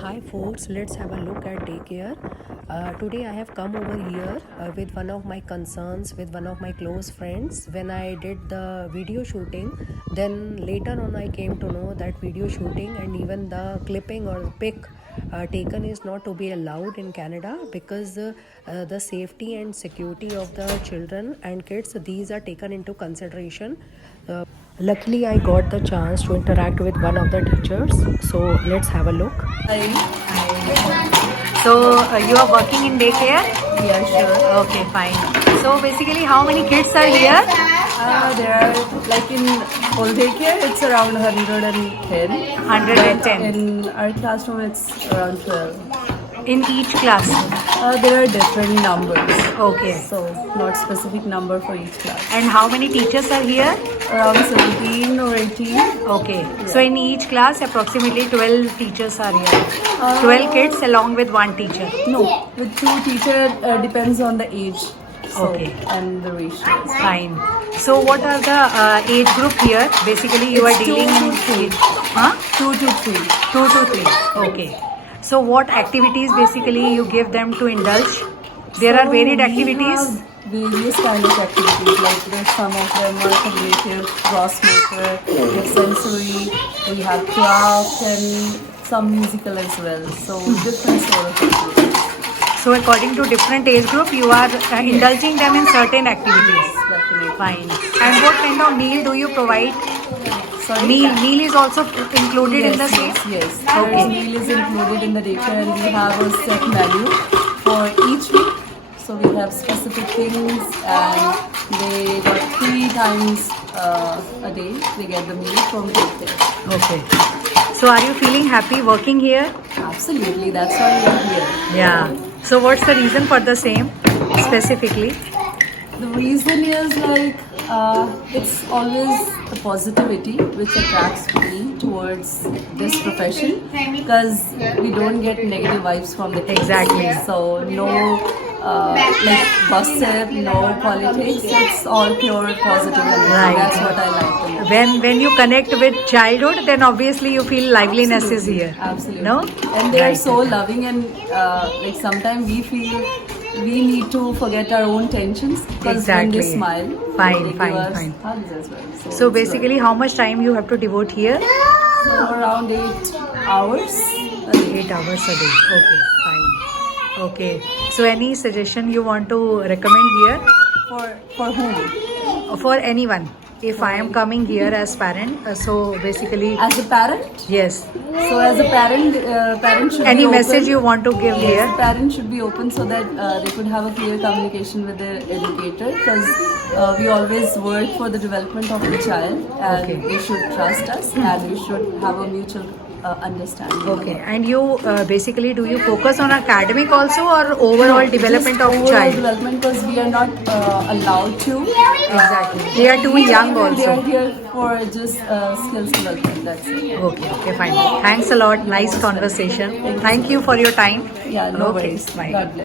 Hi folks, let's have a look at daycare. Today I have come over here with one of my concerns with one of my close friends. When I did the video shooting, then later on I came to know that video shooting and even the clipping or pic taken is not to be allowed in Canada because the safety and security of the children and kids, these are taken into consideration. Luckily, I got the chance to interact with one of the teachers. So let's have a look. So you are working in daycare? Yeah, sure. Okay, fine. So basically, how many kids are here? There are, like in whole daycare, it's around 110. 110. In our classroom, it's around 12. In each class? There are different numbers. Okay. So, not specific number for each class. And how many teachers are here? Around 17 or 18. Okay. So in each class, approximately 12 teachers are here. 12 kids along with one teacher. No, with two teacher depends on the age. So, Okay. And the ratio. Fine. So what are the age group here? Basically, you are It's 2 dealing to 3. Huh? 2 to 3. 2 to 3. Okay. So what activities basically you give them to indulge? There are varied activities. We have various kind of activities, like there's some of them are cognitive, gross motor, we have sensory, we have craft and some musical as well. So different sort of activities. So according to different age group, you are indulging them in certain activities. Definitely. Fine. And what kind of meal do you provide? Sorry? Meal is also included in the same? Yes. Okay. There's meal is included in the daycare and we have a set menu for each week. So we have specific things and they got 3 times a day they get the meal from daycare. Okay. So are you feeling happy working here? Absolutely, that's why we are here. Yeah. So what's the reason for the same specifically? The reason is like it's always the positivity which attracts me towards this profession because we don't get negative vibes from the kids. Exactly. So no like gossip, no politics. It's all pure positive energy. Right. That's what I like the most. When you connect with childhood, then obviously you feel liveliness is here. Absolutely. No? And they are Right. so loving and like sometimes we feel we need to forget our own tensions because when Exactly. they smile, Fine, they give fine, us fine. hugs as well. So it's basically, good. how much time you have to devote here? So around 8 hours. a day. 8 hours a day. Okay, fine. Okay. So any suggestion you want to recommend here For whom? for anyone? If I am coming here as parent, so basically, As a parent? yes. So as a parent, parent should Any be message open. you want to give Yes, here? parents should be open so that they could have a clear communication with their educator because we always work for the development of the child and Okay. they should trust us and we should have a mutual understanding. Okay. And you basically, do you focus on academic also or overall development of Overall child? development because we are not allowed to. Exactly. They are too young They also. are here for just skills development. That's it. Okay, fine. Thanks a lot. Nice conversation. Thank you for your time. Yeah, no Okay, worries. bye. God bless.